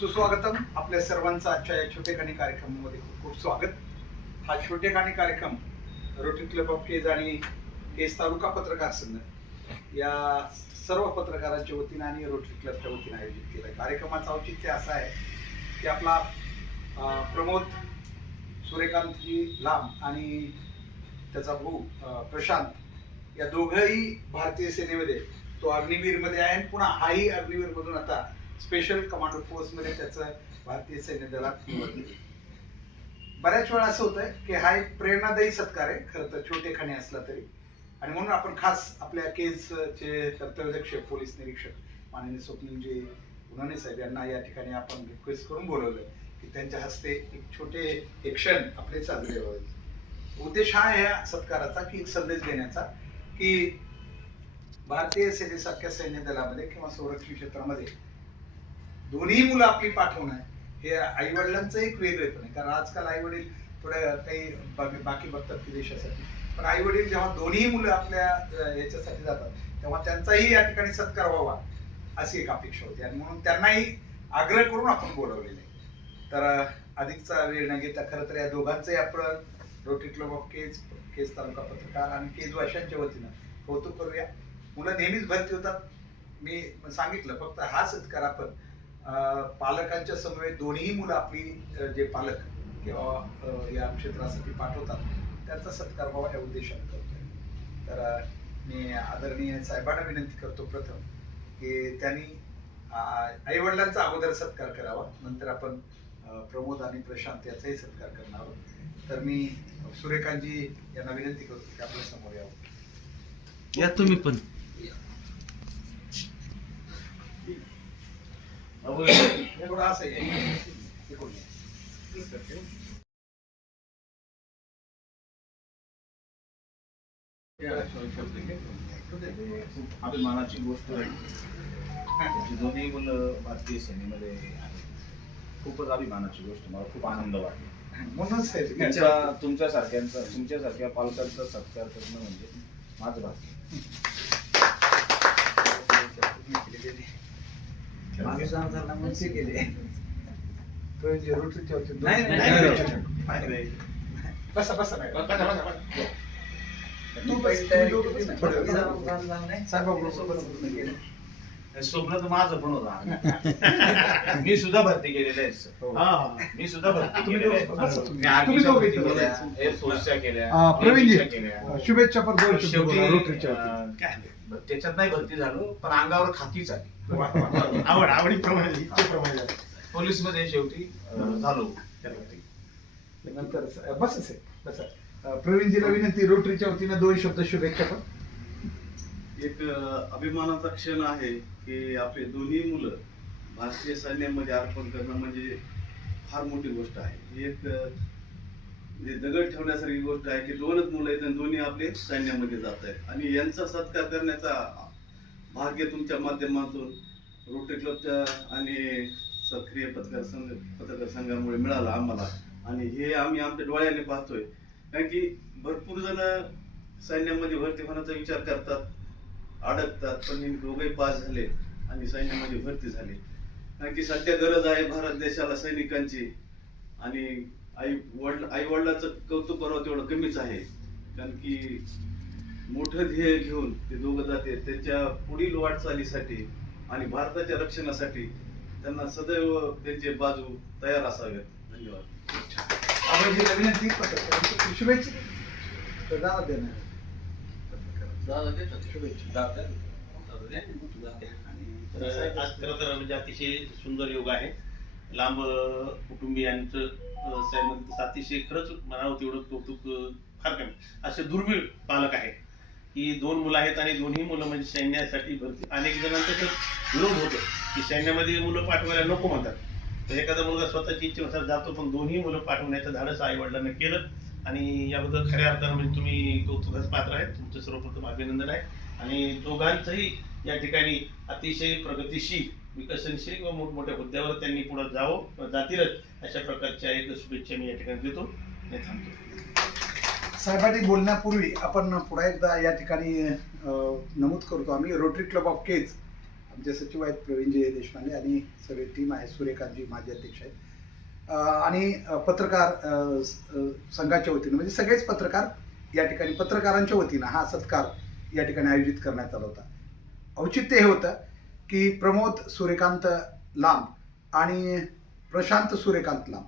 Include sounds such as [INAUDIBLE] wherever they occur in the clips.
सुस्वागतम. आपल्या सर्वांचं आजच्या या छोटेखानी कार्यक्रमामध्ये खूप खूप स्वागत. हा छोटेखानी कार्यक्रम रोटरी क्लब ऑफ केज आणि केज तालुका पत्रकार संघ या सर्व पत्रकारांच्या वतीनं आणि रोटरी क्लबच्या वतीनं आयोजित केला कार्यक्रमाचं औचित्य असं आहे की आपला प्रमोद सूर्यकांतजी लांब आणि त्याचा भाऊ प्रशांत या दोघंही भारतीय सेनेमध्ये तो अग्निवीरमध्ये आहे आणि पुन्हा हाही अग्निवीरमधून आता स्पेशल कमांडो फोर्समध्ये त्याचं भारतीय सैन्य दलात निवड बऱ्याच वेळा असं होतंय की हा एक प्रेरणादायी सत्कार आहे खरं तर छोटे खाणे असला तरी. आणि म्हणून आपण खास आपल्या केसचे कर्तव्यदक्ष पोलीस निरीक्षक माननीय स्वप्नजी उन्हाणे साहेब यांना या ठिकाणी आपण रिक्वेस्ट करून बोलवलं की त्यांच्या हस्ते एक छोटे एक क्षण आपले साजरे व्हावे उद्देश हा आहे या सत्काराचा की एक संदेश देण्याचा की भारतीय सेनेसारख्या सैन्य दलामध्ये किंवा संरक्षण क्षेत्रामध्ये दोन्ही मुलं आपली पाठवणं हे आई वडिलांचं एक वेगळेपण आहे. कारण आजकाल आई वडील काही बाकी बाकी बघतात की देशासाठी. पण आई वडील जेव्हा दोन्ही मुलं आपल्या याच्यासाठी जातात तेव्हा त्यांचाही या ठिकाणी सत्कार व्हावा अशी एक अपेक्षा होती. आणि म्हणून त्यांनाही आग्रह करून आपण बोलवलेले तर अधिकचा वेळ न घेता खरं तर या दोघांचंही आपण rotary club of Kaij Kaij तालुका पत्रकार आणि केज वाशांच्या वतीनं कौतुक करूया. मुलं नेहमीच भरती होतात. मी सांगितलं फक्त हा सत्कार आपण पालकांच्या समवेत दोन्ही मुलं आपली जे पालक किंवा या क्षेत्रासाठी पाठवतात त्यांचा सत्कार व्हावा या उद्देशाने करतोय. तर मी आदरणीय साहेबांना विनंती करतो प्रथम की त्यांनी आई वडिलांचा अगोदर सत्कार करावा नंतर आपण प्रमोद आणि प्रशांत याचाही सत्कार करणार आहोत. तर मी सुरेखांजी यांना विनंती करतो की आपल्यासमोर यावं. या तुम्ही पण. थोडं असं अभिमानाची गोष्ट दोन्ही मुलं भारतीय सेनेमध्ये खूपच अभिमानाची गोष्ट मला खूप आनंद वाटला म्हणूनच आहे. तुमच्या तुमच्या सारख्या पालकांचा सत्कार करणं म्हणजे माझं भाग्य माझं सांगताना मग ते केले. नाही, नाही, नाही, नाही. बसा बसा नाही. तू बस, तुम्ही स्वप्न तर माझं पण होतं [LAUGHS] मी सुद्धा भरती केलेलं आहे. हो. मी सुद्धा भरती तुम्ही केलेलं आहे. तिकडे केल्या. एअरफोर्सच्या शुभेच्छा पण त्याच्यात नाही भरती झालो पण अंगावर खाकीच आली आवड आवडीप्रमाणे इच्छेप्रमाणे पोलीसमध्ये शेवटी झालो. नंतर बस आहे बसा प्रवीणजीला विनंती रोटरीच्या वतीनं दोन शब्द शुभेच्छा पण. एक अभिमानाचा क्षण आहे. की आपले दोन्ही मुलं भारतीय सैन्यामध्ये अर्पण करणं म्हणजे फार मोठी गोष्ट आहे. ही एक म्हणजे दगड ठेवण्यासारखी गोष्ट आहे की दोनच मुलं आहेत आणि दोन्ही आपले सैन्यामध्ये जात आहेत. आणि यांचा सत्कार करण्याचा भाग्य तुमच्या माध्यमातून रोटरी क्लबच्या आणि सक्रिय पत्रकार संघ पत्रकार संघामुळे मिळालं आम्हाला. आणि हे आम्ही आमच्या डोळ्याने पाहतोय. कारण की भरपूर जण सैन्यामध्ये भरती होण्याचा विचार करतात. अडकतात पण दोघे पास झाले आणि सैन्यामध्ये भरती झाले. कारण की सध्या गरज आहे भारत देशाला सैनिकांची आणि आई वडील आई वडिलाचं कौतुक करावं तेवढं कमीच आहे. कारण की मोठं ध्येय घेऊन ते दोघं जाते त्यांच्या पुढील वाटचालीसाठी आणि भारताच्या रक्षणासाठी त्यांना सदैव त्यांचे बाजू तयार असावेत. धन्यवाद. आपण जी नवीन शुभेच्छा. देणार. तर आज खरं तर म्हणजे अतिशय सुंदर योग आहे. लांब कुटुंबियांचं सैन्यामध्ये अतिशय खरंच म्हणावं तेवढं कौतुक फार कमी. असे दुर्मिळ पालक आहे की दोन मुलं आहेत आणि दोन्ही मुलं म्हणजे सैन्यासाठी भरती. अनेक जणांचा तर विरोध होतो की सैन्यामध्ये मुलं पाठवायला नको म्हणतात. तर एखादा मुलगा स्वतःची इच्छेनुसार जातो पण दोन्ही मुलं पाठवण्याचं धाडस आई वडिलांना केलं आणि याबद्दल खऱ्या अर्थानं म्हणजे तुम्ही कौतुकास पात्र आहेत. तुमचं सर्वप्रथम अभिनंदन आहे. आणि दोघांचंही या ठिकाणी अतिशय प्रगतीशील विकसनशील किंवा मोठमोठ्या हुद्द्यावर त्यांनी पुढे जावं जातीलच अशा प्रकारच्या एक शुभेच्छा मी या ठिकाणी देतो आणि थांबतो. साहेबांनी बोलण्यापूर्वी आपण पुन्हा एकदा या ठिकाणी नमूद करतो. आम्ही रोटरी क्लब ऑफ केज आमचे सचिव आहेत प्रवीणजी देशपांडे आणि सगळे टीम आहे. सूर्यकांतजी माजी अध्यक्ष आहेत. आणि पत्रकार संघाच्या वतीनं म्हणजे सगळेच पत्रकार या ठिकाणी पत्रकारांच्या वतीनं हा सत्कार या ठिकाणी आयोजित करण्यात आला होता. औचित्य हे होतं की प्रमोद सूर्यकांत लांब आणि प्रशांत सूर्यकांत लांब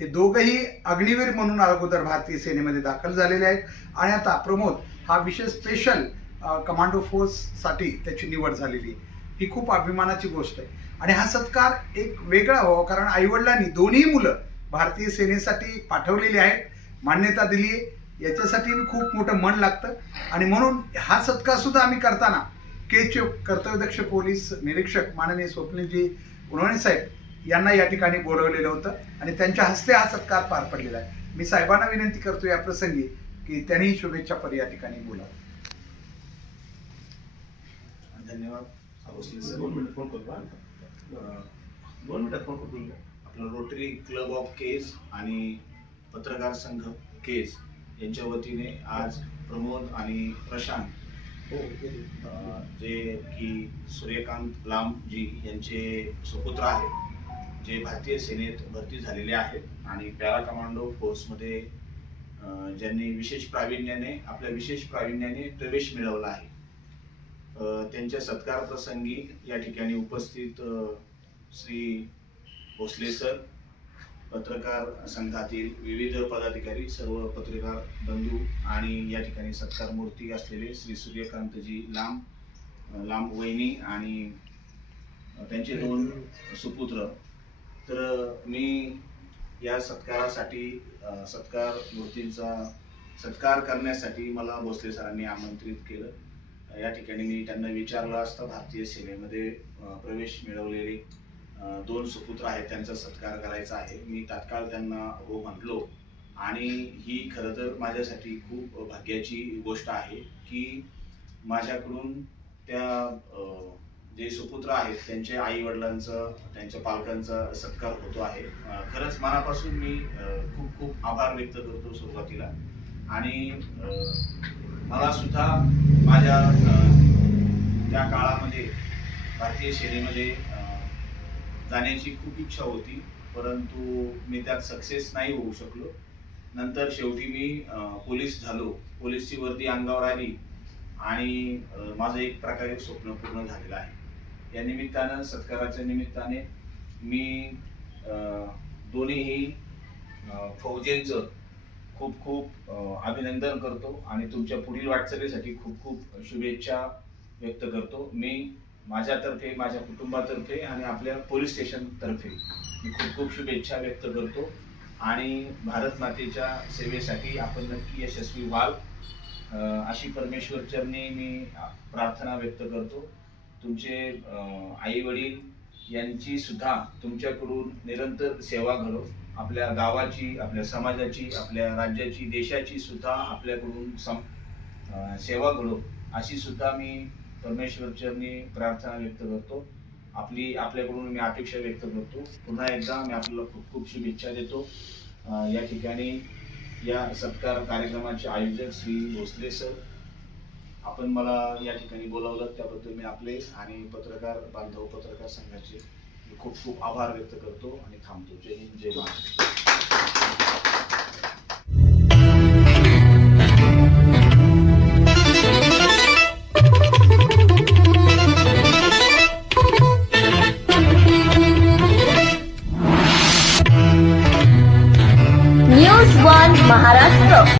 हे दोघंही अग्निवीर म्हणून अगोदर भारतीय सेनेमध्ये दाखल झालेले आहेत आणि आता प्रमोद हा विशेष स्पेशल कमांडो फोर्ससाठी त्याची निवड झालेली आहे. ही खूप अभिमानाची गोष्ट आहे. आणि हा सत्कार एक वेगळा व्हावा कारण आईवडिलांनी दोन्ही मुलं भारतीय सेनेसाठी पाठवलेली आहेत मान्यता दिली आहे. याच्यासाठी खूप मोठं मन लागतं. आणि म्हणून हा सत्कार सुद्धा आम्ही करताना केचे कर्तव्यदक्ष पोलीस निरीक्षक माननीय स्वप्नीलजी उन्हाणे साहेब यांना या ठिकाणी बोलवलेलं होतं. आणि त्यांच्या हस्ते हा सत्कार पार पडलेला आहे. मी साहेबांना विनंती करतो या प्रसंगी की त्यांनी शुभेच्छा पर या ठिकाणी बोलावं. धन्यवाद. दोन हा. मिनिटात फोन करू आपलं रोटरी क्लब ऑफ केज आणि पत्रकार संघ केज यांच्या वतीने आज प्रमोद आणि प्रशांत अं, जे की सूर्यकांत लांबजी यांचे सुपुत्र आहेत जे भारतीय सेनेत भरती झालेले आहेत आणि पॅरा कमांडो फोर्समध्ये ज्यांनी विशेष प्रावीण्याने आपल्या विशेष प्रावीण्याने प्रवेश मिळवला आहे त्यांच्या सत्कार प्रसंगी या ठिकाणी उपस्थित श्री भोसले सर पत्रकार संघातील विविध पदाधिकारी सर्व पत्रकार बंधू आणि या ठिकाणी सत्कार मूर्ती असलेले श्री सूर्यकांतजी लांब लांब वहिनी आणि त्यांचे दोन सुपुत्र. तर मी या सत्कारासाठी सत्कार मूर्तींचा सत्कार करण्यासाठी मला भोसले सरांनी आमंत्रित केलं. या ठिकाणी मी त्यांना विचारलं असता भारतीय सेनेमध्ये प्रवेश मिळवलेले दोन सुपुत्र आहेत त्यांचा सत्कार करायचा आहे. मी तात्काळ त्यांना हो म्हटलो. आणि ही खरं तर माझ्यासाठी खूप भाग्याची गोष्ट आहे की माझ्याकडून त्या जे सुपुत्र आहेत त्यांच्या आई वडिलांचं त्यांच्या पालकांचा सत्कार होतो आहे. खरंच मनापासून मी खूप खूप आभार व्यक्त करतो सुरुवातीला. आणि मला सुद्धा माझ्या त्या काळामध्ये भारतीय सेनेमध्ये जाण्याची खूप इच्छा होती. परंतु मी त्यात सक्सेस नाही होऊ शकलो. नंतर शेवटी मी पोलीस झालो. पोलीसची वर्दी अंगावर आली आणि माझं एक प्रकारे स्वप्न पूर्ण झालेलं आहे. या निमित्तानं सत्काराच्या निमित्ताने मी दोन्हीही फौजेंचं खूप खूप अभिनंदन करतो आणि तुमच्या पुढील वाटचालीसाठी खूप खूप शुभेच्छा व्यक्त करतो. मी माझ्यातर्फे माझ्या कुटुंबातर्फे आणि आपल्या पोलीस स्टेशनतर्फे मी खूप खूप शुभेच्छा व्यक्त करतो. आणि भारत मातेच्या सेवेसाठी आपण नक्की यशस्वी व्हाल अशी परमेश्वर मी प्रार्थना व्यक्त करतो. तुमचे आई वडील यांची सुद्धा तुमच्याकडून निरंतर सेवा घडो आपल्या गावाची आपल्या समाजाची आपल्या राज्याची देशाची सुद्धा आपल्याकडून सम सेवा घडो अशी सुद्धा मी परमेश्वर चरणी प्रार्थना व्यक्त करतो. आपली आपल्याकडून मी अपेक्षा व्यक्त करतो. पुन्हा एकदा मी आपल्याला खूप खूप शुभेच्छा देतो. या ठिकाणी या सत्कार कार्यक्रमाचे आयोजक श्री भोसले सर. आपण मला या ठिकाणी बोलावलं त्याबद्दल मी आपले आणि पत्रकार बांधव पत्रकार संघाचे खूप खूप आभार व्यक्त करतो आणि थांबतो. जय हिंद जय महाराष्ट्र.